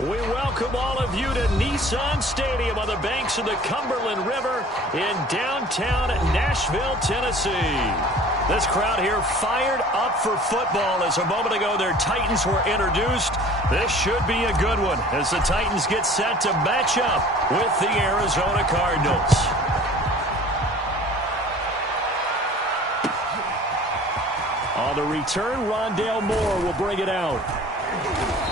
We welcome all of you to Nissan Stadium on the banks of the Cumberland River in downtown Nashville, Tennessee. This crowd here fired up for football as a moment ago their Titans were introduced. This should be a good one as the Titans get set to match up with the Arizona Cardinals. On the return, Rondale Moore will bring it out.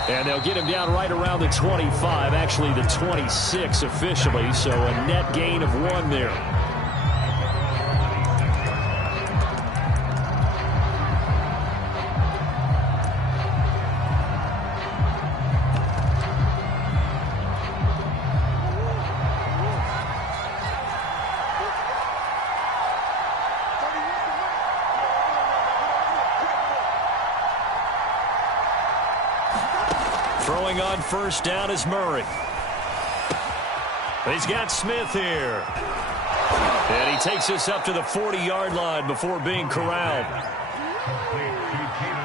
And they'll get him down right around the 25, actually the 26 officially, so a net gain of 1 there. Throwing on first down is Murray. He's got Smith here. And he takes us up to the 40-yard line before being corralled.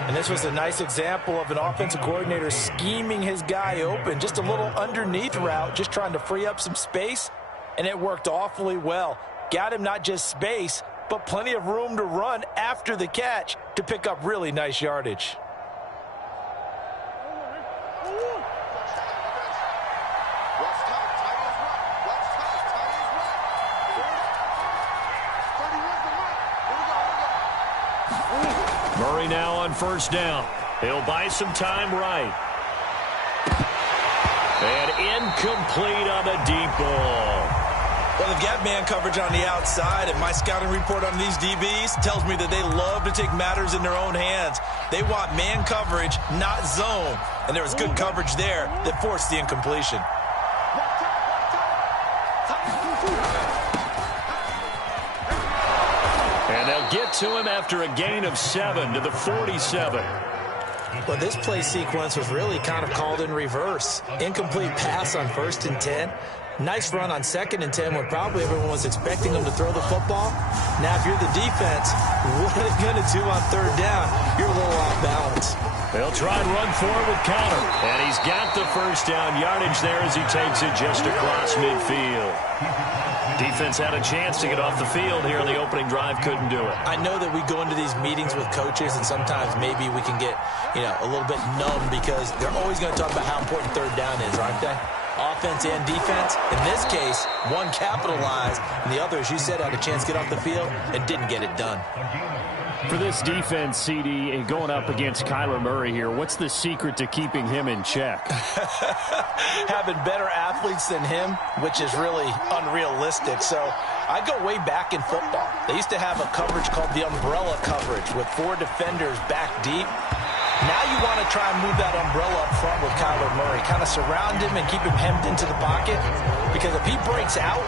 And this was a nice example of an offensive coordinator scheming his guy open. Just a little underneath route, just trying to free up some space. And it worked awfully well. Got him not just space, but plenty of room to run after the catch to pick up really nice yardage. Murray now on first down. He'll buy some time right. And incomplete on the deep ball. Well, they've got man coverage on the outside, and my scouting report on these DBs tells me that they love to take matters in their own hands. They want man coverage, not zone. And there was good coverage there that forced the incompletion. And they'll get to him after a gain of 7 to the 47. Well, this play sequence was really kind of called in reverse. Incomplete pass on 1st and 10. Nice run on 2nd and 10 when probably everyone was expecting him to throw the football. Now, if you're the defense, what are they going to do on 3rd down? You're a little off balance. They'll try and run for it with Connor. And he's got the first down yardage there as he takes it just across midfield. Defense had a chance to get off the field here on the opening drive, couldn't do it. I know that we go into these meetings with coaches, and sometimes maybe we can get, a little bit numb because they're always going to talk about how important 3rd down is, aren't they? Offense and defense. In this case, one capitalized, and the other, as you said, had a chance to get off the field and didn't get it done. For this defense, CD, going up against Kyler Murray here, what's the secret to keeping him in check? Having better athletes than him, which is really unrealistic. So I go way back in football. They used to have a coverage called the umbrella coverage with 4 defenders back deep. Now you want to try and move that umbrella up front with Kyler Murray. Kind of surround him and keep him hemmed into the pocket. Because if he breaks out,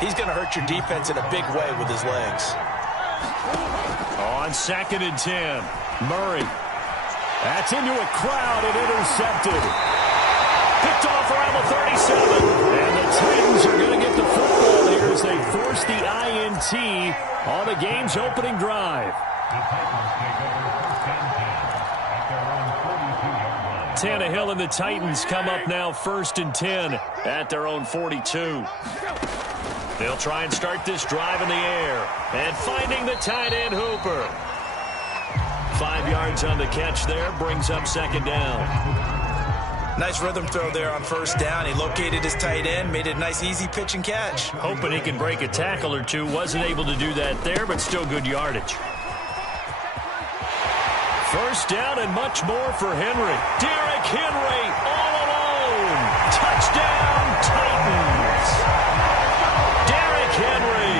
he's going to hurt your defense in a big way with his legs. On 2nd and 10, Murray. That's into a crowd and intercepted. Picked off around the 37. And the Titans are going to get the football here as they force the INT on the game's opening drive. Tannehill and the Titans come up now 1st and 10 at their own 42. They'll try and start this drive in the air. And finding the tight end Hooper. 5 yards on the catch there, brings up 2nd down. Nice rhythm throw there on 1st down. He located his tight end, made it a nice easy pitch and catch. Hoping he can break a tackle or two. Wasn't able to do that there, but still good yardage. 1st down and much more for Henry. Derrick Henry all alone. Touchdown Titans. Derrick Henry,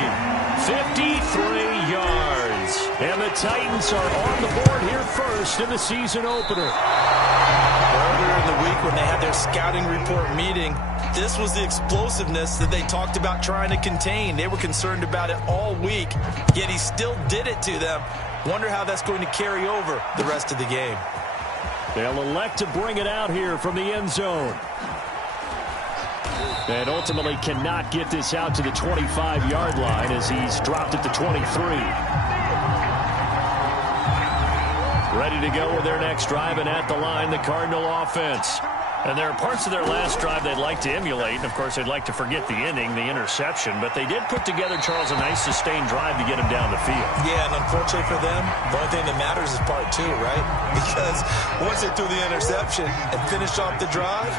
53 yards. And the Titans are on the board here first in the season opener. Earlier in the week when they had their scouting report meeting, this was the explosiveness that they talked about trying to contain. They were concerned about it all week, yet he still did it to them. Wonder how that's going to carry over the rest of the game. They'll elect to bring it out here from the end zone. And ultimately cannot get this out to the 25-yard line as he's dropped at the 23. Ready to go with their next drive, and at the line, the Cardinal offense. And there are parts of their last drive they'd like to emulate. And, of course, they'd like to forget the inning, the interception. But they did put together, Charles, a nice sustained drive to get him down the field. Yeah, and unfortunately for them, the only thing that matters is part two, right? Because once they threw the interception and finished off the drive,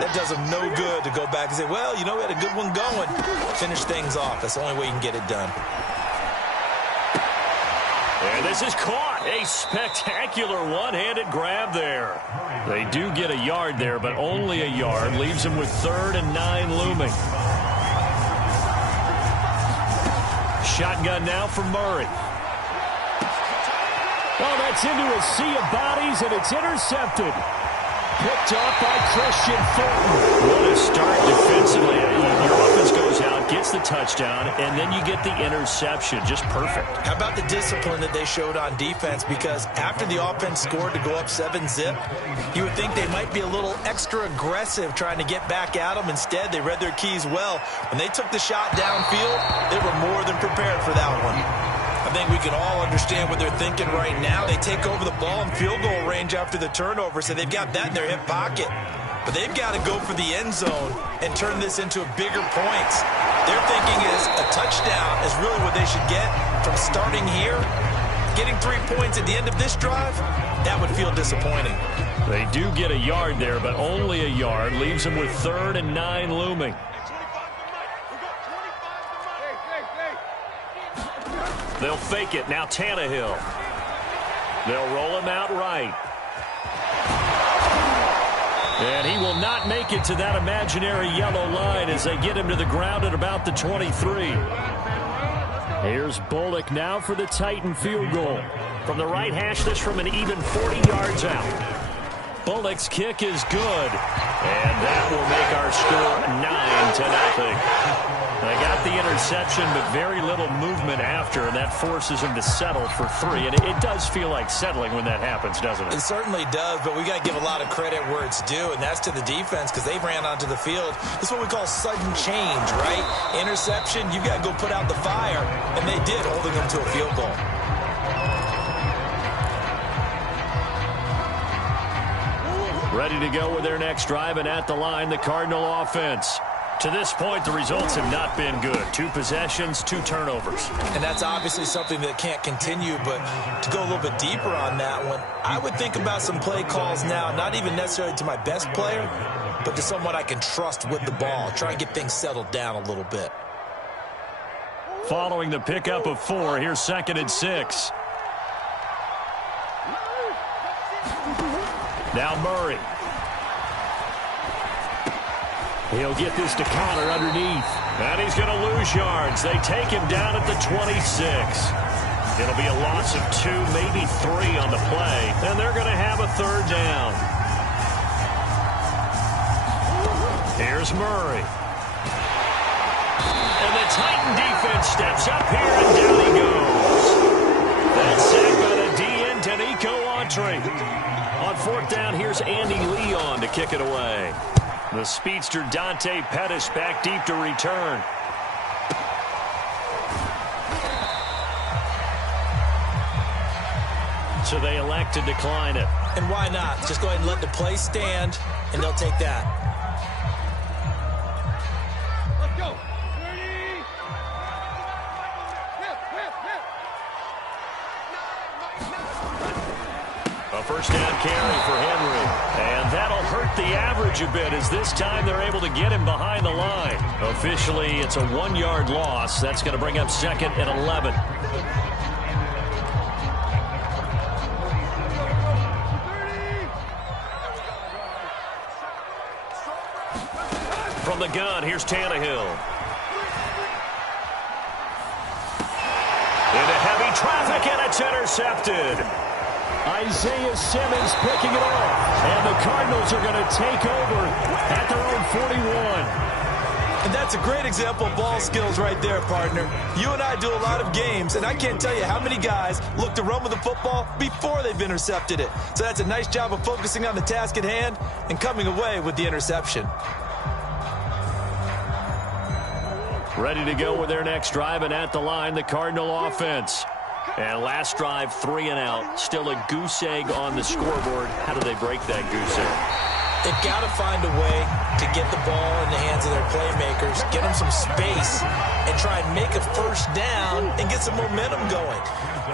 that does them no good to go back and say, well, you know, we had a good one going. Finish things off. That's the only way you can get it done. And this is caught. A spectacular one-handed grab there. They do get a yard there, but only a yard. Leaves them with 3rd and 9 looming. Shotgun now for Murray. Oh, that's into a sea of bodies, and it's intercepted. Picked off by Christian Fulton. What a start defensively. Your offense goes out, gets the touchdown, and then you get the interception. Just perfect. How about the discipline that they showed on defense? Because after the offense scored to go up 7-zip, you would think they might be a little extra aggressive trying to get back at them. Instead, they read their keys well. When they took the shot downfield, they were more than prepared for that one. I think we can all understand what they're thinking right now. They take over the ball in field goal range after the turnover, so they've got that in their hip pocket. But they've got to go for the end zone and turn this into bigger points. Their thinking is a touchdown is really what they should get from starting here. Getting 3 points at the end of this drive, that would feel disappointing. They do get a yard there, but only a yard. Leaves them with 3rd and 9 looming. They'll fake it. Now Tannehill. They'll roll him out right. And he will not make it to that imaginary yellow line as they get him to the ground at about the 23. Here's Bullock now for the Titan field goal. From the right hash, this from an even 40 yards out. Bullock's kick is good. And that will make our score 9-0. They got the interception, but very little movement after, and that forces him to settle for 3. And it does feel like settling when that happens, doesn't it? It certainly does, but we got to give a lot of credit where it's due, and that's to the defense because they ran onto the field. This is what we call sudden change, right? Interception, you got to go put out the fire, and they did, holding them to a field goal. Ready to go with their next drive, and at the line, the Cardinal offense. To this point, the results have not been good. 2 possessions, 2 turnovers. And that's obviously something that can't continue, but to go a little bit deeper on that one, I would think about some play calls now, not even necessarily to my best player, but to someone I can trust with the ball. Try and get things settled down a little bit. Following the pickup of 4, here's 2nd and 6. Now Murray. He'll get this to Connor underneath. And he's going to lose yards. They take him down at the 26. It'll be a loss of 2, maybe 3 on the play. And they're going to have a 3rd down. Here's Murray. And the Titan defense steps up here, and down he goes. That's sacked by the DN, Tanico Autry. On 4th down, here's Andy Leon to kick it away. The speedster Dante Pettis back deep to return. So they elect to decline it. And why not? Just go ahead and let the play stand, and they'll take that. Let's go. Ready? A 1st down carry for Henry. And that'll hurt the average a bit as this time they're able to get him behind the line. Officially, it's a 1-yard loss. That's going to bring up 2nd and 11. From the gun, here's Tannehill. Into heavy traffic, and it's intercepted. Isaiah Simmons picking it off. And the Cardinals are going to take over at their own 41. And that's a great example of ball skills right there, partner. You and I do a lot of games, and I can't tell you how many guys look to run with the football before they've intercepted it. So that's a nice job of focusing on the task at hand and coming away with the interception. Ready to go with their next drive, and at the line, the Cardinal offense. And last drive, 3 and out. Still a goose egg on the scoreboard. How do they break that goose egg? They've got to find a way to get the ball in the hands of their playmakers, get them some space, and try and make a first down and get some momentum going.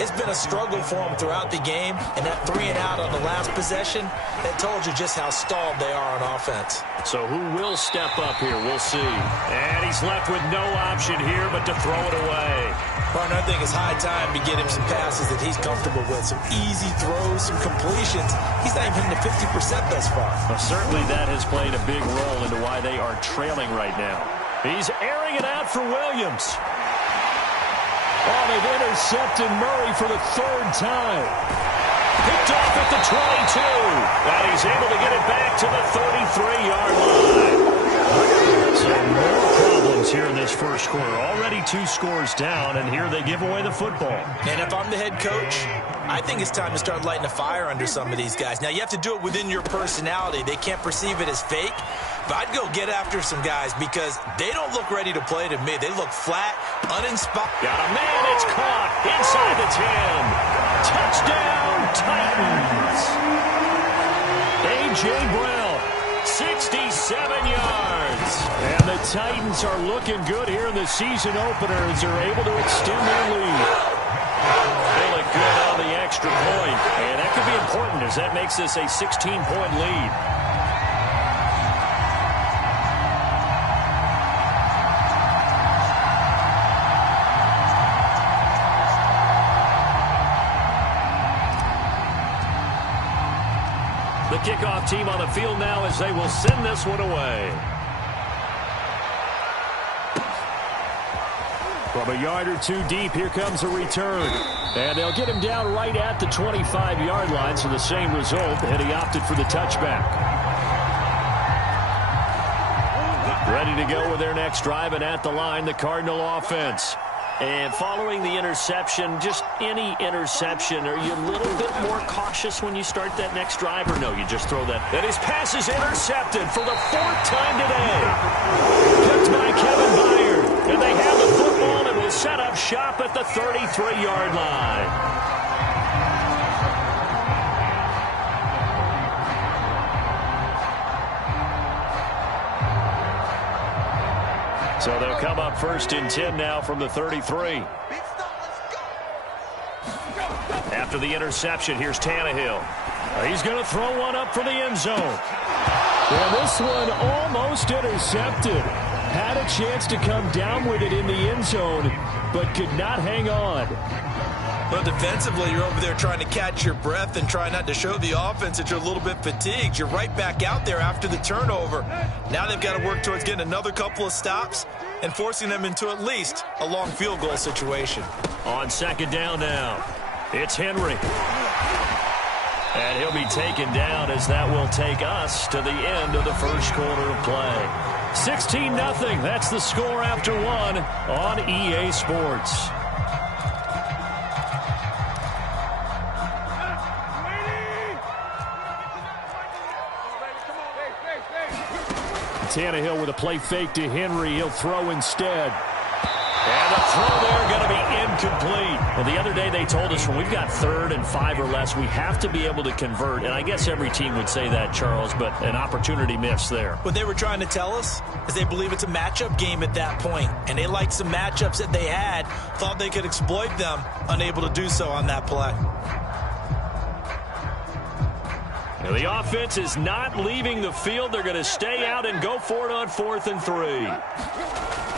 It's been a struggle for them throughout the game, and that 3-and-out on the last possession, that told you just how stalled they are on offense. So who will step up here? We'll see. And he's left with no option here but to throw it away. Partner, I think it's high time to get him some passes that he's comfortable with, some easy throws, some completions. He's not even hitting the 50% thus far. Well, certainly that has played a big role into why they are trailing right now. He's airing it out for Williams. Oh, they've intercepted Murray for the third time. Picked off at the 22. And he's able to get it back to the 33-yard line. So more problems here in this first quarter. Already 2 scores down, and here they give away the football. And if I'm the head coach, I think it's time to start lighting a fire under some of these guys. Now, you have to do it within your personality. They can't perceive it as fake. But I'd go get after some guys because they don't look ready to play to me. They look flat, uninspired. Got a man, it's caught inside the 10. Touchdown, Titans. A.J. Brown, 67 yards. And the Titans are looking good here in the season opener as they're able to extend their lead. They look good on the extra point. And that could be important as that makes this a 16-point lead. The kickoff team on the field now as they will send this one away. From a yard or 2 deep, here comes a return. And they'll get him down right at the 25-yard line, so the same result, and he opted for the touchback. Ready to go with their next drive, and at the line, the Cardinal offense. And following the interception, just any interception, are you a little bit more cautious when you start that next drive, or no, you just throw that? And his pass is intercepted for the 4th time today. Picked by Kevin Byard. And they have the football and will set up shop at the 33-yard line. So they'll come up 1st and 10 now from the 33. After the interception, here's Tannehill. He's going to throw one up for the end zone. And this one almost intercepted. Had a chance to come down with it in the end zone, but could not hang on. Well, defensively, you're over there trying to catch your breath and try not to show the offense that you're a little bit fatigued. You're right back out there after the turnover. Now they've got to work towards getting another couple of stops and forcing them into at least a long field goal situation. On 2nd down now, it's Henry. And he'll be taken down as that will take us to the end of the first quarter of play. 16-0. That's the score after 1 on EA Sports. Tannehill with a play fake to Henry. He'll throw instead. And the throw there going to be incomplete. Well, the other day they told us when we've got 3rd and 5 or less, we have to be able to convert. And I guess every team would say that, Charles, but an opportunity missed there. What they were trying to tell us is they believe it's a matchup game at that point. And they liked some matchups that they had, thought they could exploit them, unable to do so on that play. Now the offense is not leaving the field. They're going to stay out and go for it on 4th and 3.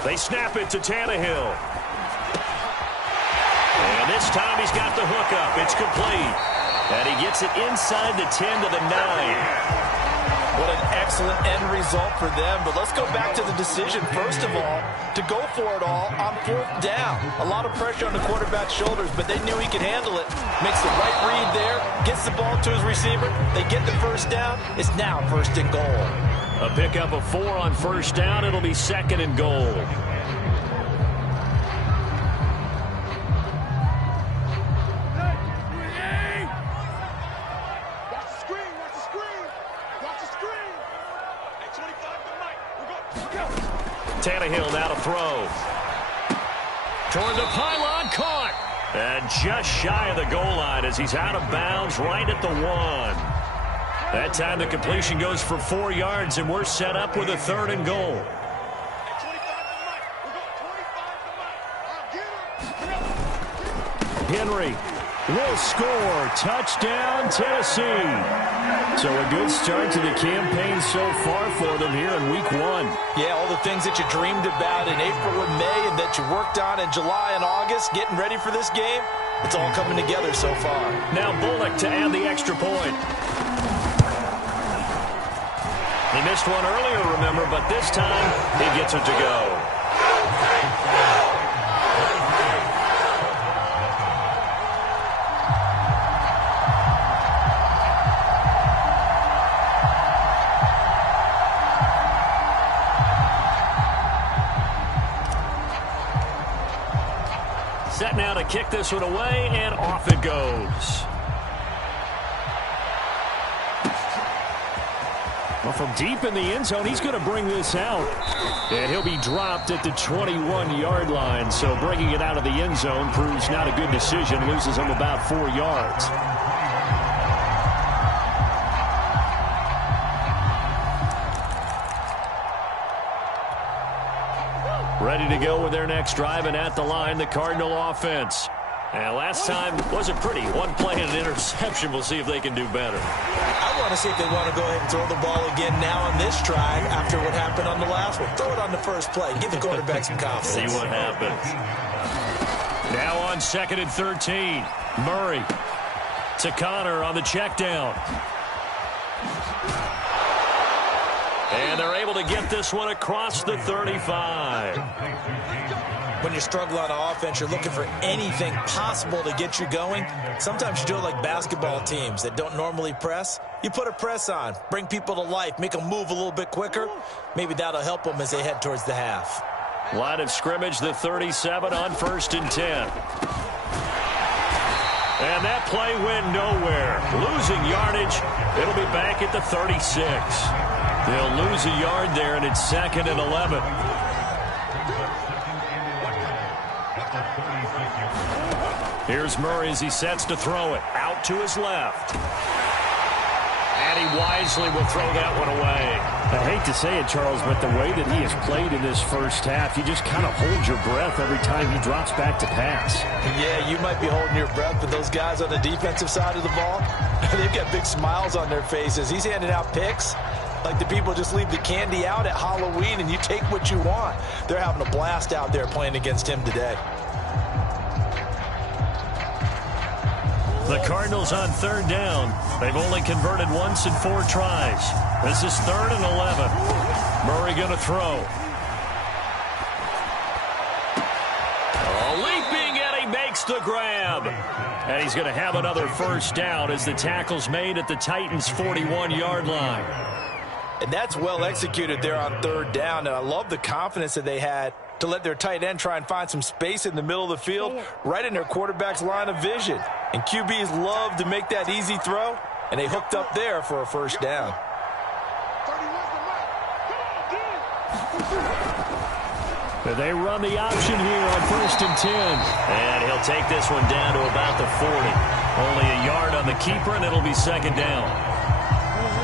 They snap it to Tannehill. And this time he's got the hookup. It's complete. And he gets it inside the 10 to the 9. What an excellent end result for them. But let's go back to the decision, first of all, to go for it all on 4th down. A lot of pressure on the quarterback's shoulders, but they knew he could handle it. Makes the right read there, gets the ball to his receiver. They get the 1st down. It's now 1st and goal. A pickup of 4 on 1st down. It'll be 2nd and goal. Tannehill now to throw. Toward the pylon, caught. And just shy of the goal line as he's out of bounds right at the 1. That time the completion goes for 4 yards, and we're set up with a 3rd and goal. Henry will score. Touchdown, Tennessee. So a good start to the campaign so far for them here in week 1. Yeah, all the things that you dreamed about in April and May and that you worked on in July and August, getting ready for this game, it's all coming together so far. Now Bullock to add the extra point. He missed one earlier, remember, but this time he gets it to go. Set now to kick this one away, and off it goes. Well, from deep in the end zone, he's going to bring this out. And he'll be dropped at the 21-yard line. So bringing it out of the end zone proves not a good decision. Loses him about 4 yards. Ready to go with their next drive, and at the line, the Cardinal offense. And last time wasn't pretty. One play and an interception. We'll see if they can do better. I want to see if they want to go ahead and throw the ball again now on this drive after what happened on the last one. Throw it on the first play. Give the quarterback some confidence. See what happens. Now on 2nd and 13. Murray to Connor on the check down. And they're able to get this one across the 35. When you struggle on offense, you're looking for anything possible to get you going. Sometimes you do it like basketball teams that don't normally press. You put a press on, bring people to life, make them move a little bit quicker. Maybe that'll help them as they head towards the half. Line of scrimmage, the 37 on 1st and 10. And that play went nowhere. Losing yardage. It'll be back at the 36. They'll lose a yard there, and it's 2nd and 11. Here's Murray as he sets to throw it. Out to his left. And he wisely will throw that one away. I hate to say it, Charles, but the way that he has played in this first half, you just kind of hold your breath every time he drops back to pass. Yeah, you might be holding your breath, but those guys on the defensive side of the ball, they've got big smiles on their faces. He's handing out picks like the people just leave the candy out at Halloween and you take what you want. They're having a blast out there playing against him today. The Cardinals on 3rd down. They've only converted once in 4 tries. This is 3rd and 11. Murray going to throw. Leaping, and he makes the grab. And he's going to have another first down as the tackle's made at the Titans' 41-yard line. And that's well executed there on 3rd down. And I love the confidence that they had to let their tight end try and find some space in the middle of the field, right in their quarterback's line of vision. And QBs love to make that easy throw, and they hooked up there for a first down. But they run the option here on 1st and 10. And he'll take this one down to about the 40. Only a yard on the keeper, and it'll be 2nd down.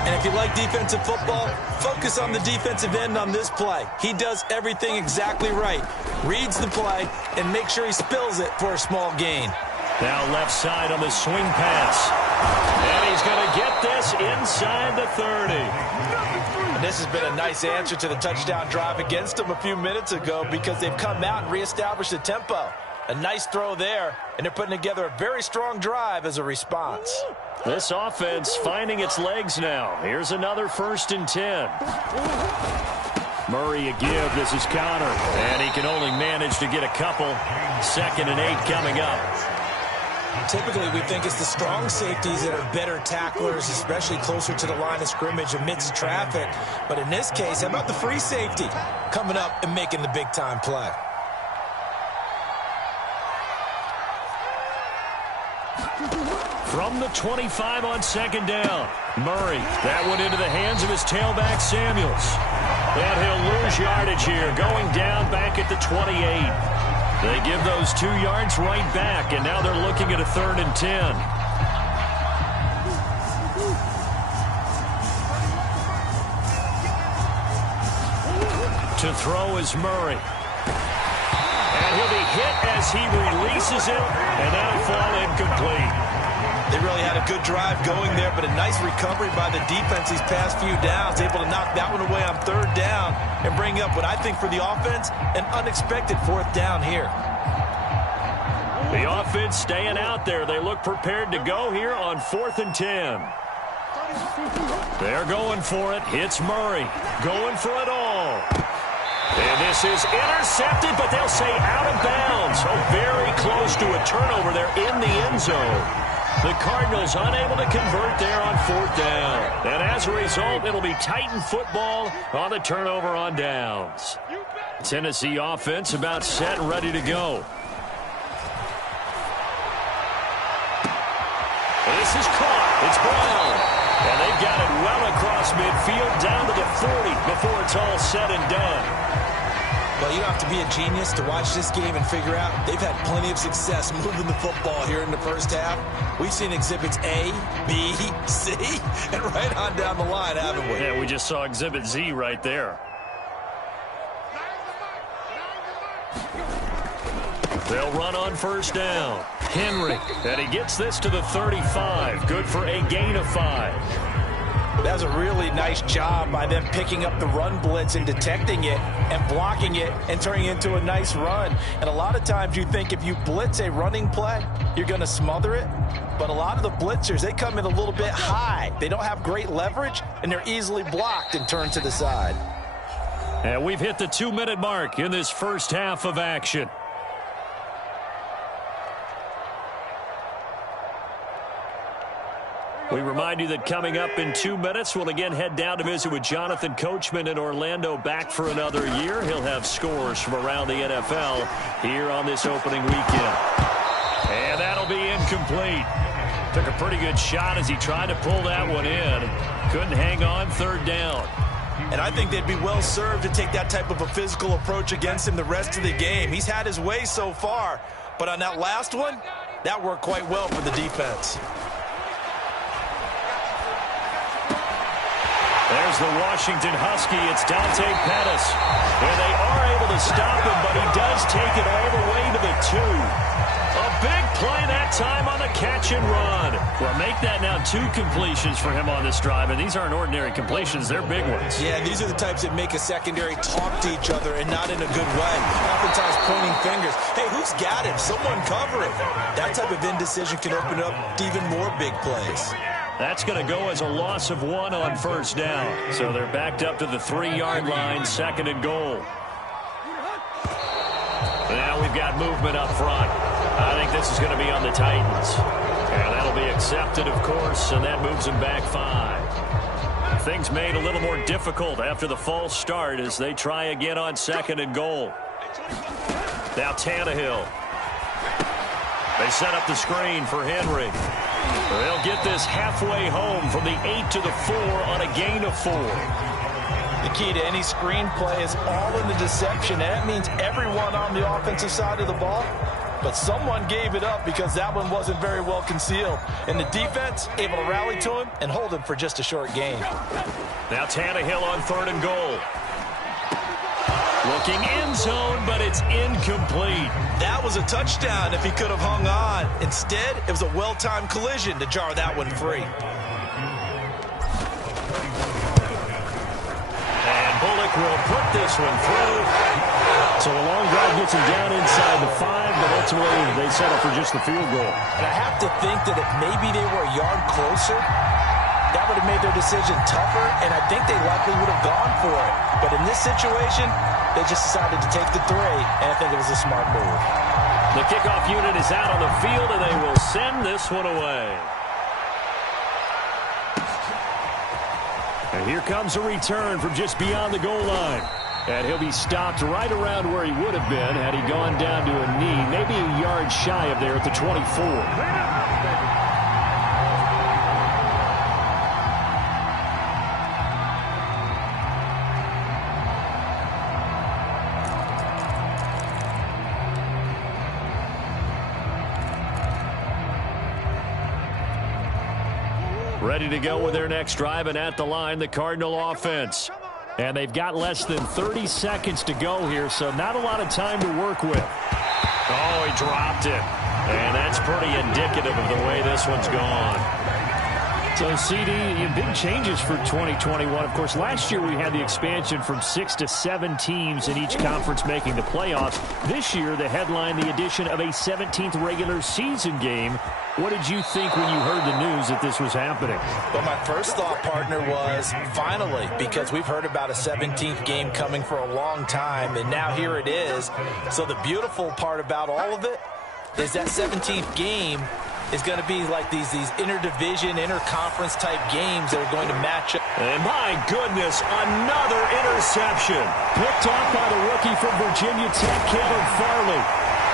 And if you like defensive football, focus on the defensive end on this play. He does everything exactly right. Reads the play and makes sure he spills it for a small gain. Now left side on the swing pass. And he's going to get this inside the 30. And this has been a nice answer to the touchdown drive against them a few minutes ago because they've come out and reestablished the tempo. A nice throw there, and they're putting together a very strong drive as a response. This offense finding its legs now. Here's another 1st and 10. Murray a give. This is Connor. And he can only manage to get a couple. 2nd and 8 coming up. Typically, we think it's the strong safeties that are better tacklers, especially closer to the line of scrimmage amidst traffic. But in this case, how about the free safety coming up and making the big-time play? From the 25 on 2nd down. Murray, that one into the hands of his tailback, Samuels. And he'll lose yardage here, going down back at the 28. They give those 2 yards right back, and now they're looking at a 3rd and 10. To throw is Murray. And he'll be hit as he releases it, and that'll fall incomplete. They really had a good drive going there, but a nice recovery by the defense these past few downs, able to knock that one away on third down and bring up what I think for the offense, an unexpected fourth down here. The offense staying out there. They look prepared to go here on 4th and 10. They're going for it. It's Murray going for it all. And this is intercepted, but they'll say out of bounds. Oh, very close to a turnover there in the end zone. The Cardinals unable to convert there on 4th down. And as a result, it'll be Titan football on the turnover on downs. Tennessee offense about set and ready to go. This is caught. It's Brown. And they've got it well across midfield down to the 40 before it's all said and done. Well, you don't have to be a genius to watch this game and figure out they've had plenty of success moving the football here in the first half. We've seen exhibits A, B, C, and right on down the line, haven't we? Yeah, we just saw exhibit Z right there. They'll run on 1st down. Henry, and he gets this to the 35. Good for a gain of 5. That was a really nice job by them picking up the run blitz and detecting it and blocking it and turning it into a nice run. And a lot of times you think if you blitz a running play, you're going to smother it. But a lot of the blitzers, they come in a little bit high. They don't have great leverage, and they're easily blocked and turned to the side. And we've hit the 2-minute mark in this first half of action. We remind you that coming up in 2 minutes, we'll again head down to visit with Jonathan Coachman in Orlando, back for another year. He'll have scores from around the NFL here on this opening weekend. And that'll be incomplete. Took a pretty good shot as he tried to pull that one in. Couldn't hang on 3rd down. And I think they'd be well served to take that type of a physical approach against him the rest of the game. He's had his way so far, but on that last one, that worked quite well for the defense. There's the Washington Husky. It's Dante Pettis. And they are able to stop him, but he does take it all the way to the 2. A big play that time on the catch and run. Well, make that now 2 completions for him on this drive, and these aren't ordinary completions. They're big ones. Yeah, these are the types that make a secondary talk to each other and not in a good way. Oftentimes pointing fingers. Hey, who's got him? Someone cover him. That type of indecision can open up to even more big plays. That's going to go as a loss of 1 on 1st down. So they're backed up to the 3-yard line, 2nd and goal. Now we've got movement up front. I think this is going to be on the Titans. And that'll be accepted, of course, and that moves them back 5. Things made a little more difficult after the false start as they try again on 2nd and goal. Now Tannehill. They set up the screen for Henry. They'll get this halfway home from the 8 to the 4 on a gain of 4. The key to any screen play is all in the deception, and that means everyone on the offensive side of the ball. But someone gave it up because that one wasn't very well concealed. And the defense able to rally to him and hold him for just a short gain. Now Tannehill on 3rd and goal. Looking end zone, but it's incomplete. That was a touchdown if he could have hung on. Instead, it was a well-timed collision to jar that one free. And Bullock will put this one through. So a long drive gets him down inside the 5, but ultimately they settle for just the field goal. And I have to think that if maybe they were a yard closer, that would have made their decision tougher, and I think they likely would have gone for it. But in this situation, they just decided to take the 3, and I think it was a smart move. The kickoff unit is out on the field, and they will send this one away. And here comes a return from just beyond the goal line. And he'll be stopped right around where he would have been had he gone down to a knee, maybe a yard shy of there at the 24. Ready to go with their next drive, and at the line, the Cardinal offense. And they've got less than 30 seconds to go here, so not a lot of time to work with. Oh, he dropped it. And that's pretty indicative of the way this one's gone. So, CD, big changes for 2021. Of course, last year we had the expansion from 6 to 7 teams in each conference making the playoffs. This year, the headline, the addition of a 17th regular season game. What did you think when you heard the news that this was happening? Well, my first thought, partner, was finally, because we've heard about a 17th game coming for a long time, and now here it is. So the beautiful part about all of it is that 17th game is going to be like these interdivision, interconference type games that are going to match up. And my goodness, another interception. Picked off by the rookie from Virginia Tech, Caleb Farley.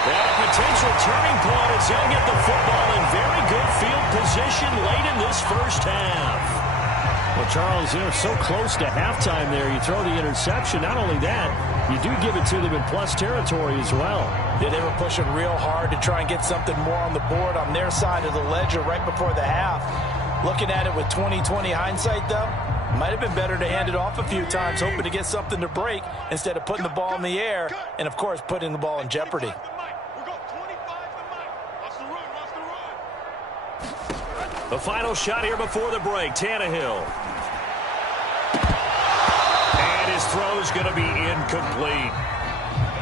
And a potential turning point as he'll get the football in very good field position late in this first half. Well, Charles, so close to halftime there. You throw the interception. Not only that, you do give it to them in plus territory as well. Yeah, they were pushing real hard to try and get something more on the board on their side of the ledger right before the half. Looking at it with 20/20 hindsight, though, might have been better to hand it off a few times, hoping to get something to break instead of putting the ball in the air and, of course, putting the ball in jeopardy. The final shot here before the break, Tannehill. And his throw is going to be incomplete.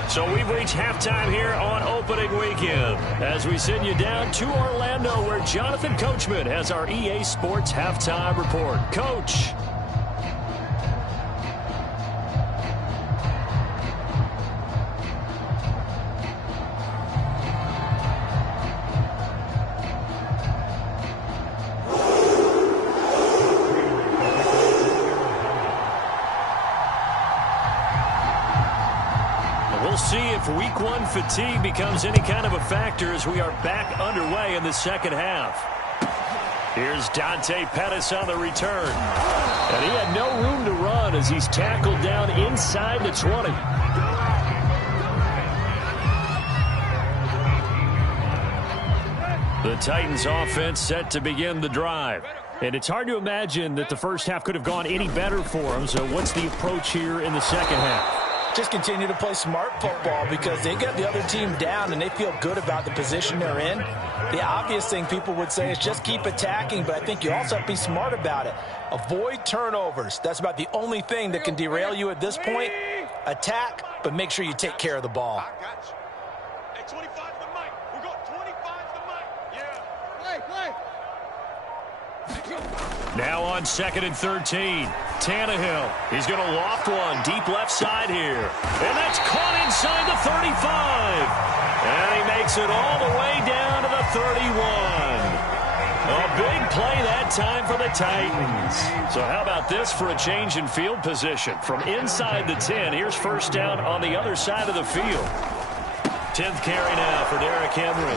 So we've reached halftime here on opening weekend as we send you down to Orlando where Jonathan Coachman has our EA Sports halftime report. Coach. We'll see if week one fatigue becomes any kind of a factor as we are back underway in the second half. Here's Dante Pettis on the return. And he had no room to run as he's tackled down inside the 20. The Titans offense set to begin the drive. And it's hard to imagine that the first half could have gone any better for them. So what's the approach here in the second half? Just continue to play smart football because they get the other team down and they feel good about the position they're in. The obvious thing people would say is just keep attacking, but I think you also have to be smart about it. Avoid turnovers. That's about the only thing that can derail you at this point. Attack, but make sure you take care of the ball. I got you. Hey, 25 to the mic. We got 25 to the mic. Yeah. Play. Now on 2nd and 13. Tannehill. He's going to loft one deep left side here. And that's caught inside the 35. And he makes it all the way down to the 31. A big play that time for the Titans. So how about this for a change in field position? From inside the 10, here's first down on the other side of the field. 10th carry now for Derrick Henry.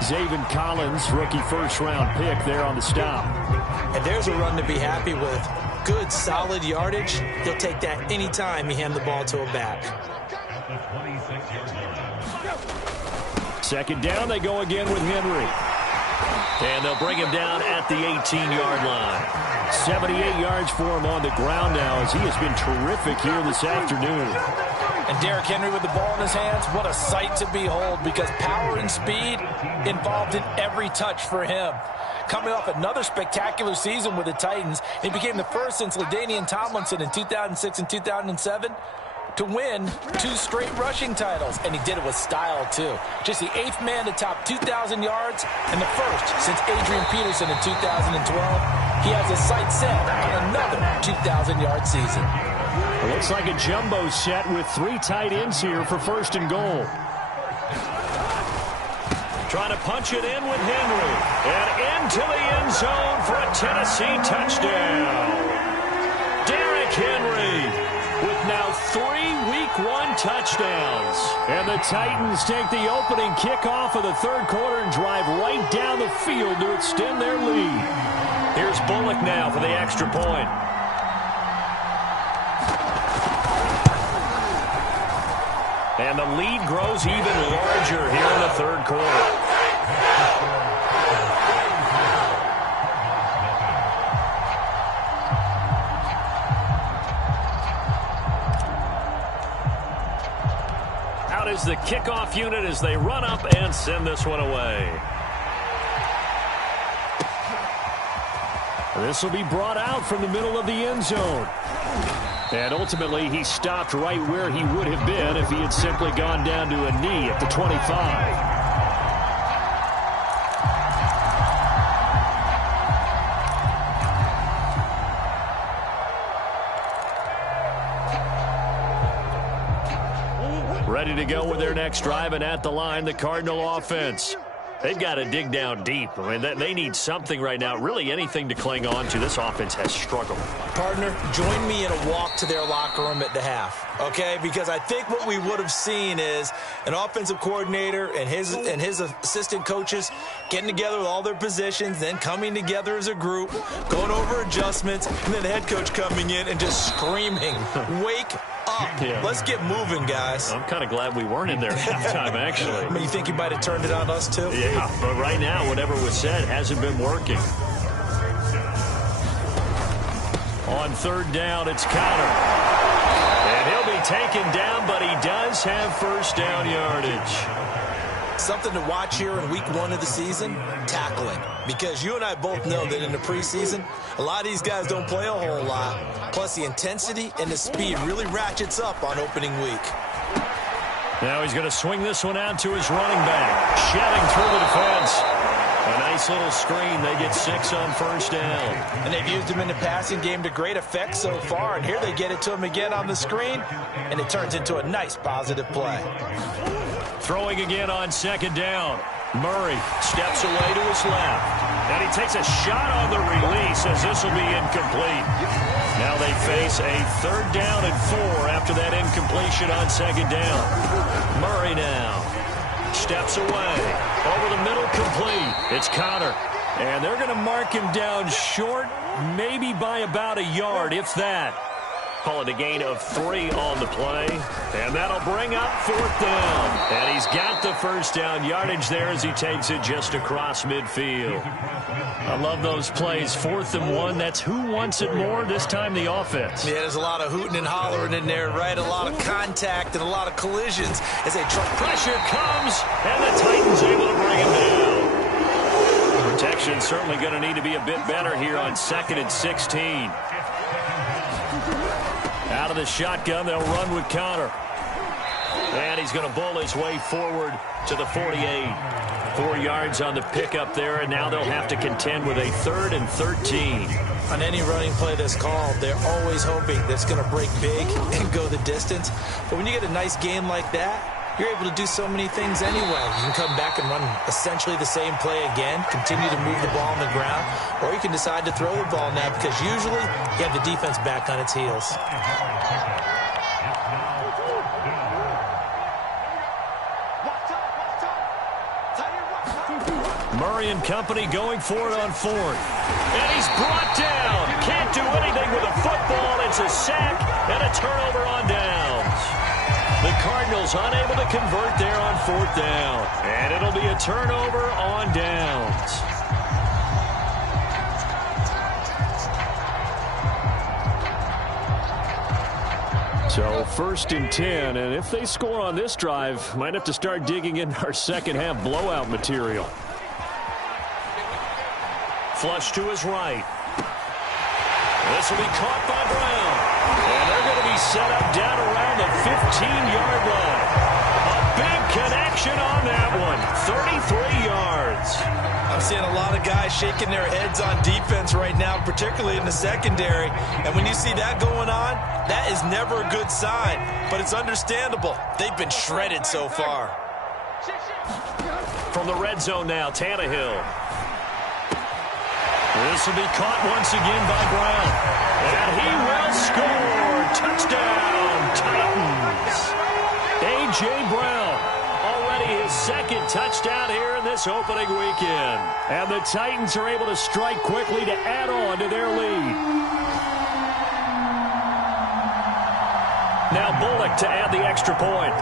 Zaven Collins, rookie first-round pick there on the stop. And there's a run to be happy with. Good, solid yardage. He'll take that anytime you hand the ball to a back. Second down, they go again with Henry. And they'll bring him down at the 18-yard line. 78 yards for him on the ground now as he has been terrific here this afternoon. And Derrick Henry with the ball in his hands, what a sight to behold because power and speed involved in every touch for him. Coming off another spectacular season with the Titans, he became the first since LaDainian Tomlinson in 2006 and 2007 to win 2 straight rushing titles, and he did it with style too. Just the 8th man to top 2,000 yards and the first since Adrian Peterson in 2012. He has his sights set on another 2,000-yard season. It looks like a jumbo set with 3 tight ends here for first and goal. Trying to punch it in with Henry. And into the end zone for a Tennessee touchdown. Derrick Henry with now 3 Week 1 touchdowns. And the Titans take the opening kickoff of the third quarter and drive right down the field to extend their lead. Here's Bullock now for the extra point. And the lead grows even larger here in the third quarter. is the kickoff unit as they run up and send this one away. This will be brought out from the middle of the end zone. And ultimately, he stopped right where he would have been if he had simply gone down to a knee at the 25. Ready to go with their next drive, and at the line, the Cardinal offense. They've got to dig down deep. I mean, they need something right now, really anything to cling on to. This offense has struggled. Partner, join me in a walk to their locker room at the half, okay? Because I think what we would have seen is an offensive coordinator and his assistant coaches getting together with all their positions, then coming together as a group, going over adjustments, and then the head coach coming in and just screaming, wake up. Yeah. Let's get moving, guys. I'm kind of glad we weren't in there at halftime, actually. I mean, you think you might have turned it on us, too? Yeah, but right now, whatever was said hasn't been working. On third down, it's Connor. And he'll be taken down, but he does have first down yardage. Something to watch here in week 1 of the season, tackling. Because you and I both know that in the preseason, a lot of these guys don't play a whole lot. Plus, the intensity and the speed really ratchets up on opening week. Now he's going to swing this one out to his running back. Shedding through the defense. A nice little screen. They get 6 on first down. And they've used him in the passing game to great effect so far. And here they get it to him again on the screen. And it turns into a nice positive play. Throwing again on second down. Murray steps away to his left. And he takes a shot on the release as this will be incomplete. Now they face a third down and 4 after that incompletion on second down. Murray now steps away. Over the middle, complete. It's Connor. And they're going to mark him down short, maybe by about a yard, if that. Call it a gain of 3 on the play. And that'll bring up fourth down. And he's got the first down yardage there as he takes it just across midfield. I love those plays. 4th and 1. That's who wants it more, this time the offense. Yeah, there's a lot of hooting and hollering in there, right? A lot of contact and a lot of collisions as they try. Pressure comes, and the Titans able to bring him down. Protection certainly going to need to be a bit better here on 2nd and 16. Out of the shotgun, they'll run with Connor. And he's going to bull his way forward to the 48. 4 yards on the pickup there, and now they'll have to contend with a 3rd and 13. On any running play that's called, they're always hoping that's going to break big and go the distance. But when you get a nice game like that, you're able to do so many things anyway. You can come back and run essentially the same play again, continue to move the ball on the ground, or you can decide to throw the ball now because usually you have the defense back on its heels. Murray and company going for it on 4th. And he's brought down. Can't do anything with a football. It's a sack and a turnover on downs. The Cardinals unable to convert there on 4th down. And it'll be a turnover on downs. So 1st and 10, and if they score on this drive, might have to start digging in our second half blowout material. Flush to his right. This will be caught by Brown. And they're going to be set up down around the 15-yard line. A big connection on that one. 33 yards. I'm seeing a lot of guys shaking their heads on defense right now, particularly in the secondary. And when you see that going on, that is never a good sign. But it's understandable. They've been shredded so far. From the red zone now, Tannehill. This will be caught once again by Brown. And he will score. Touchdown, Titans. A.J. Brown, already his 2nd touchdown here in this opening weekend. And the Titans are able to strike quickly to add on to their lead. Now Bullock to add the extra point.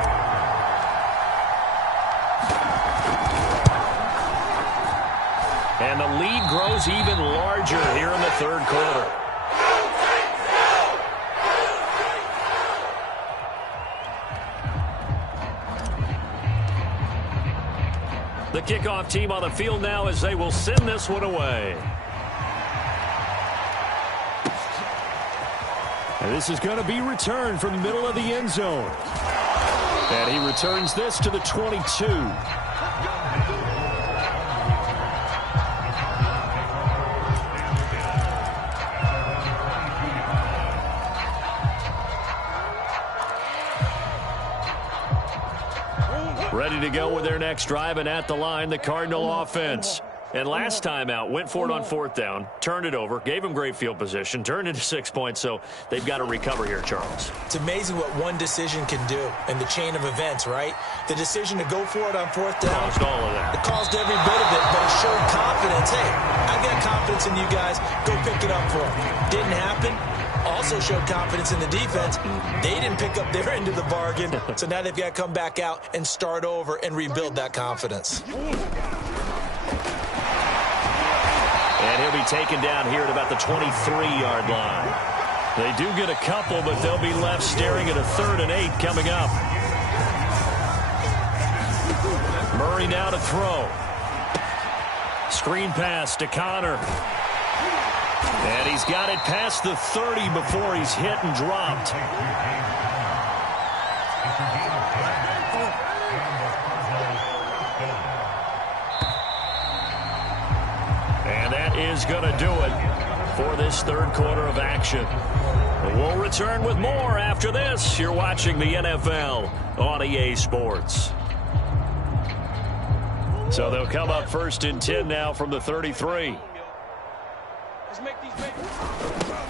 And the lead grows even larger here in the 3rd quarter. The kickoff team on the field now as they will send this one away. And this is going to be returned from the middle of the end zone. And he returns this to the 22. Ready to go with their next drive, and at the line, the Cardinal offense. And last time out, went for it on fourth down, turned it over, gave them great field position, turned into 6 points, so they've got to recover here, Charles. It's amazing what one decision can do in the chain of events, right? The decision to go for it on fourth down. Caused all of that. It caused every bit of it, but it showed confidence. Hey, I've got confidence in you guys. Go pick it up for them. Didn't happen. Also showed confidence in the defense. They didn't pick up their end of the bargain, so now they've got to come back out and start over and rebuild that confidence. And he'll be taken down here at about the 23-yard line. They do get a couple, but they'll be left staring at a 3rd and 8 coming up. Murray now to throw. Screen pass to Connor. And he's got it past the 30 before he's hit and dropped. And that is going to do it for this third quarter of action. We'll return with more after this. You're watching the NFL on EA Sports. So they'll come up 1st and 10 now from the 33.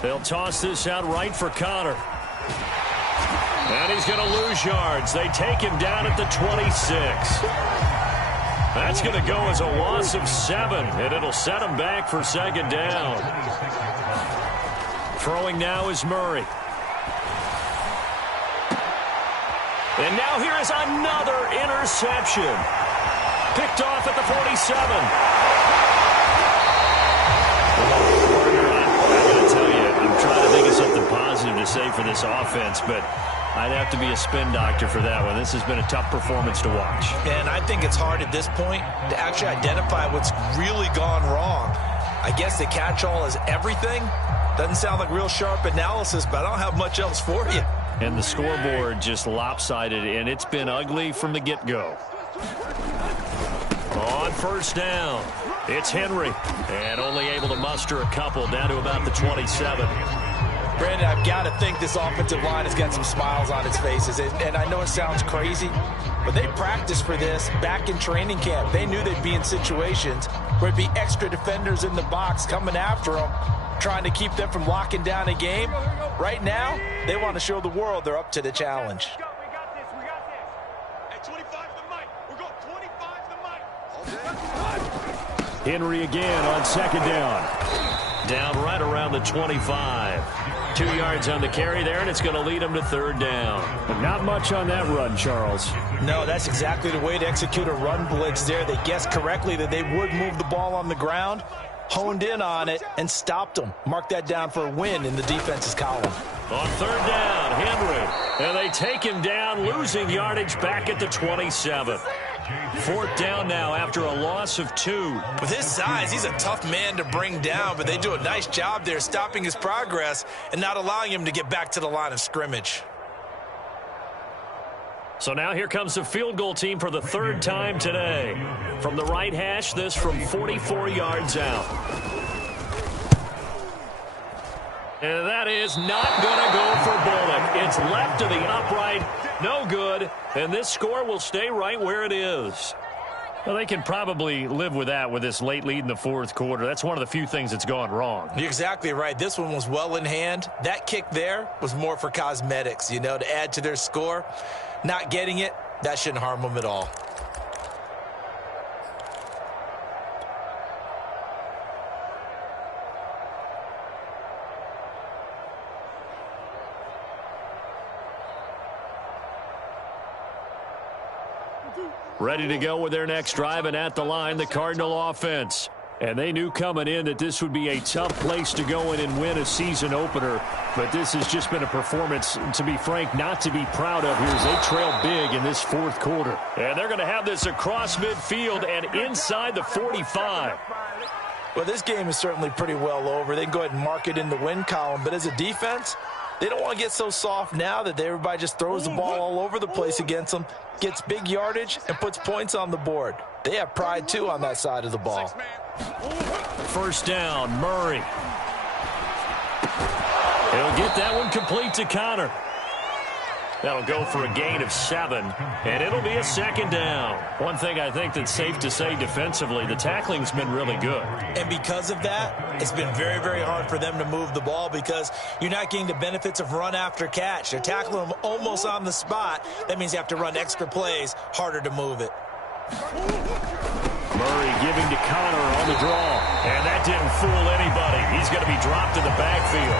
They'll toss this out right for Connor. And he's going to lose yards. They take him down at the 26. That's going to go as a loss of 7, and it'll set him back for 2nd down. Throwing now is Murray. And now here is another interception. Picked off at the 47. I got to tell you, I'm trying to think of something positive to say for this offense, but I'd have to be a spin doctor for that one. This has been a tough performance to watch. And I think it's hard at this point to actually identify what's really gone wrong. I guess the catch-all is everything. Doesn't sound like real sharp analysis, but I don't have much else for you. And the scoreboard just lopsided, and it's been ugly from the get-go. On 1st down, it's Henry, and only able to muster a couple down to about the 27. Brandon, I've got to think this offensive line has got some smiles on its faces. And I know it sounds crazy, but they practiced for this back in training camp. They knew they'd be in situations where it'd be extra defenders in the box coming after them, trying to keep them from locking down a game. Right now, they want to show the world they're up to the challenge. We got this. At 25 the mic. We got 25 the mic. Henry again on 2nd down. Down right around the 25. 2 yards on the carry there, and it's going to lead him to 3rd down. But not much on that run, Charles. No, that's exactly the way to execute a run blitz there. They guessed correctly that they would move the ball on the ground, honed in on it, and stopped them. Mark that down for a win in the defense's column. On 3rd down, Henry. And they take him down, losing yardage back at the 27. 4th down now after a loss of 2. With his size, he's a tough man to bring down, but they do a nice job there stopping his progress and not allowing him to get back to the line of scrimmage. So now here comes the field goal team for the 3rd time today. From the right hash, this from 44 yards out. And that is not going to go for Bullock. It's left to the upright. No good. And this score will stay right where it is. Well, they can probably live with that with this late lead in the 4th quarter. That's one of the few things that's gone wrong. You're exactly right. This one was well in hand. That kick there was more for cosmetics, you know, to add to their score. Not getting it, that shouldn't harm them at all. Ready to go with their next drive, and at the line, the Cardinal offense. And they knew coming in that this would be a tough place to go in and win a season opener. But this has just been a performance, to be frank, not to be proud of here as they trail big in this fourth quarter. And they're going to have this across midfield and inside the 45. Well, this game is certainly pretty well over. They can go ahead and mark it in the win column. But as a defense, they don't want to get so soft now that everybody just throws the ball all over the place against them, gets big yardage, and puts points on the board. They have pride, too, on that side of the ball. First down, Murray. He'll get that one complete to Connor. That'll go for a gain of 7, and it'll be a second down. One thing I think that's safe to say defensively, the tackling's been really good. And because of that, it's been very, very hard for them to move the ball because you're not getting the benefits of run after catch. They're tackling them almost on the spot. That means you have to run extra plays, harder to move it. Murray giving to Connor on the draw. And that didn't fool anybody. He's going to be dropped in the backfield.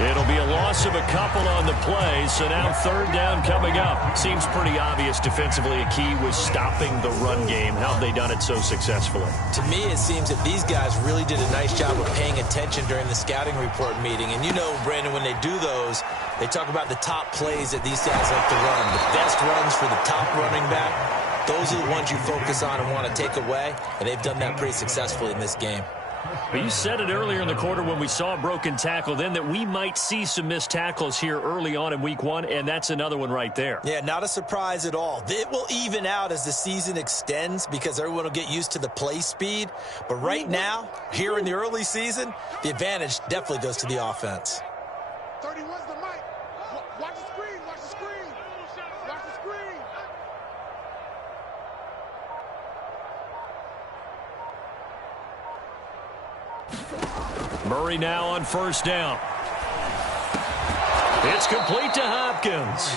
It'll be a loss of a couple on the play, so now third down coming up. Seems pretty obvious defensively a key was stopping the run game. How have they done it so successfully? To me, it seems that these guys really did a nice job of paying attention during the scouting report meeting. And you know, Brandon, when they do those, they talk about the top plays that these guys like to run. The best runs for the top running back. Those are the ones you focus on and want to take away, and they've done that pretty successfully in this game. But you said it earlier in the quarter when we saw a broken tackle then that we might see some missed tackles here early on in week 1, and that's another one right there. Yeah, not a surprise at all. It will even out as the season extends because everyone will get used to the play speed. But right now, here in the early season, the advantage definitely goes to the offense. 31's the mic. Watch the screen. Watch the screen. Watch the screen. Murray now on first down. It's complete to Hopkins.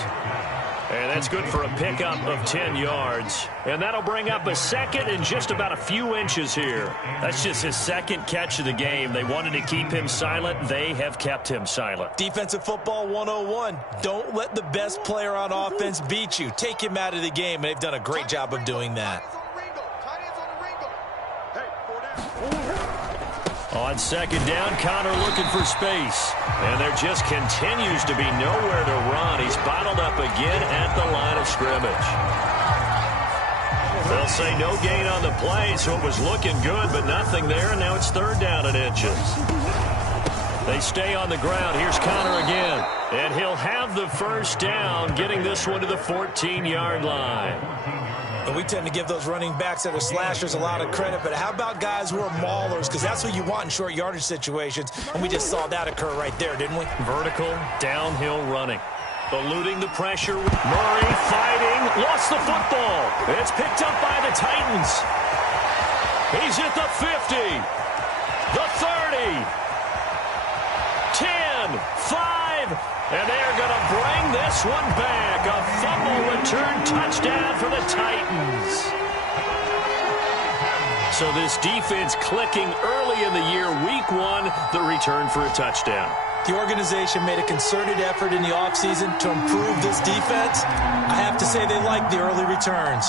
And that's good for a pickup of 10 yards. And that'll bring up a second and just about a few inches here. That's just his second catch of the game. They wanted to keep him silent. They have kept him silent. Defensive football 101. Don't let the best player on offense beat you. Take him out of the game, and they've done a great job of doing that. On second down, Connor looking for space. And there just continues to be nowhere to run. He's bottled up again at the line of scrimmage. They'll say no gain on the play, so it was looking good, but nothing there, and now it's third down and inches. They stay on the ground. Here's Connor again. And he'll have the first down, getting this one to the 14-yard line. And we tend to give those running backs that are slashers a lot of credit, but how about guys who are maulers? Because that's what you want in short yardage situations, and we just saw that occur right there, didn't we? Vertical, downhill running. Eluding the pressure. Murray fighting. Lost the football. It's picked up by the Titans. He's at the 50. The 30. 10. 5. And they're going to bring this one back. A fumble return touchdown for the Titans. So this defense clicking early in the year. Week 1, the return for a touchdown. The organization made a concerted effort in the offseason to improve this defense. I have to say they like the early returns.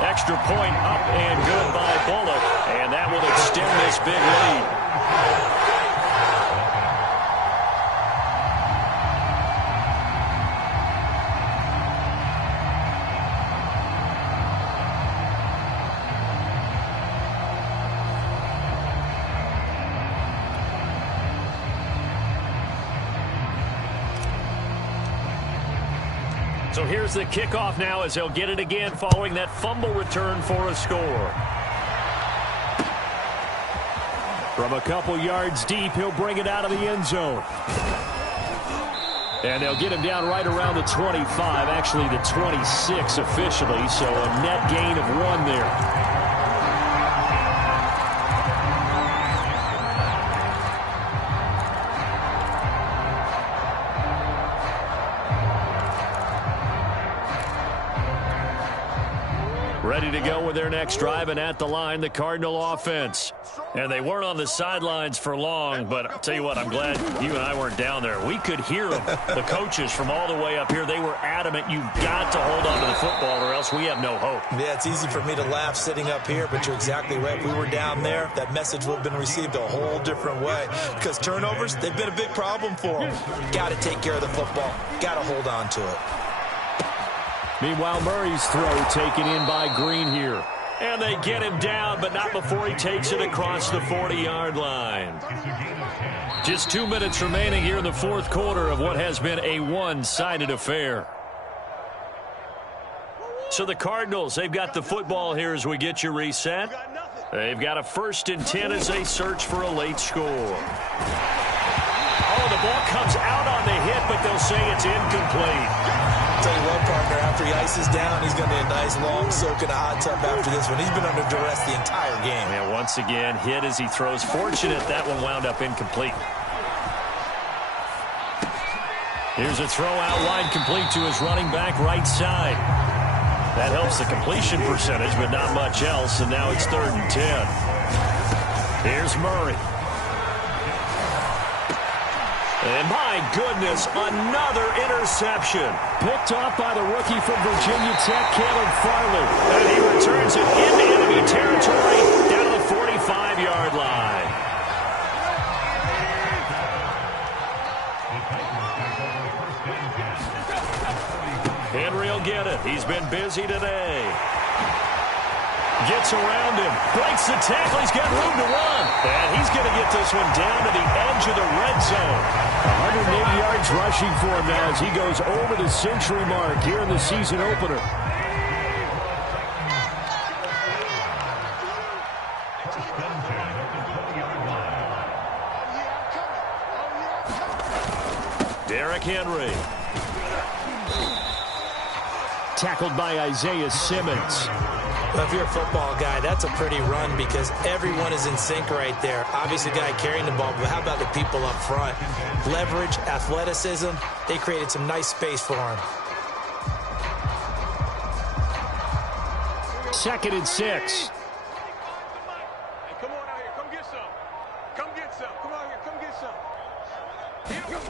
Extra point up and good by Bullock. And that will extend this big lead. So here's the kickoff now as they'll get it again following that fumble return for a score. From a couple yards deep, he'll bring it out of the end zone. And they'll get him down right around the 25, actually the 26 officially, so a net gain of 1 there. Ready to go with their next drive, and at the line, the Cardinal offense. And they weren't on the sidelines for long, but I'll tell you what, I'm glad you and I weren't down there. We could hear them, the coaches from all the way up here. They were adamant, you've got to hold on to the football or else we have no hope. Yeah, it's easy for me to laugh sitting up here, but you're exactly right. If we were down there, that message would have been received a whole different way. Because turnovers, they've been a big problem for them. Got to take care of the football. Got to hold on to it. Meanwhile, Murray's throw taken in by Green here. And they get him down, but not before he takes it across the 40-yard line. Just 2 minutes remaining here in the fourth quarter of what has been a one-sided affair. So the Cardinals, they've got the football here as we get you reset. They've got a 1st and 10 as they search for a late score. Oh, the ball comes out on the hit, but they'll say it's incomplete. Tell you what, partner, after he ices down, he's going to need a nice long soak in a hot tub after this one. He's been under duress the entire game. Yeah, once again, hit as he throws. Fortunate that one wound up incomplete. Here's a throw out wide, complete to his running back right side. That helps the completion percentage, but not much else, and now it's 3rd and 10. Here's Murray. And my goodness, another interception. Picked off by the rookie from Virginia Tech, Caleb Farley. And he returns it into enemy territory down to the 45-yard line. Henry will get it. He's been busy today. Gets around him, breaks the tackle, he's got room to run. And he's going to get this one down to the edge of the red zone. 108 yards rushing for him now as he goes over the century mark here in the season opener. Derrick Henry. Tackled by Isaiah Simmons. Well, if you're a football guy, that's a pretty run because everyone is in sync right there. Obviously, the guy carrying the ball, but how about the people up front? Leverage, athleticism, they created some nice space for him. 2nd and 6. Hey, come on out here. Come get some. Come get some. Come out here. Come get some. Here we go.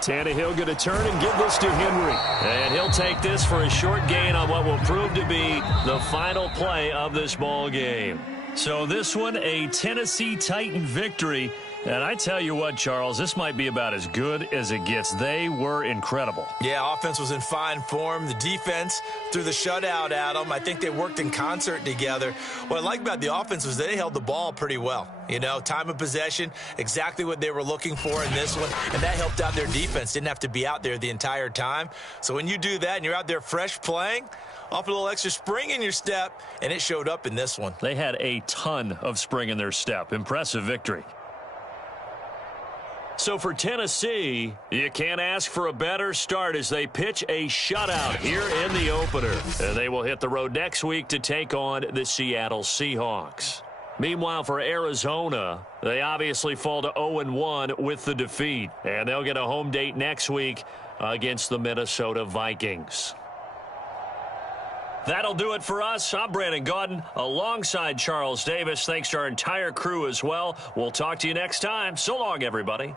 Tannehill going to turn and give this to Henry. And he'll take this for a short gain on what will prove to be the final play of this ball game. So this one, a Tennessee Titan victory. And I tell you what, Charles, this might be about as good as it gets. They were incredible. Yeah, offense was in fine form. The defense threw the shutout at them. I think they worked in concert together. What I like about the offense was they held the ball pretty well. You know, time of possession, exactly what they were looking for in this one. And that helped out their defense. Didn't have to be out there the entire time. So when you do that and you're out there fresh playing, off a little extra spring in your step, and it showed up in this one. They had a ton of spring in their step. Impressive victory. So for Tennessee, you can't ask for a better start as they pitch a shutout here in the opener. And they will hit the road next week to take on the Seattle Seahawks. Meanwhile, for Arizona, they obviously fall to 0-1 with the defeat. And they'll get a home date next week against the Minnesota Vikings. That'll do it for us. I'm Brandon Gaudin alongside Charles Davis. Thanks to our entire crew as well. We'll talk to you next time. So long, everybody.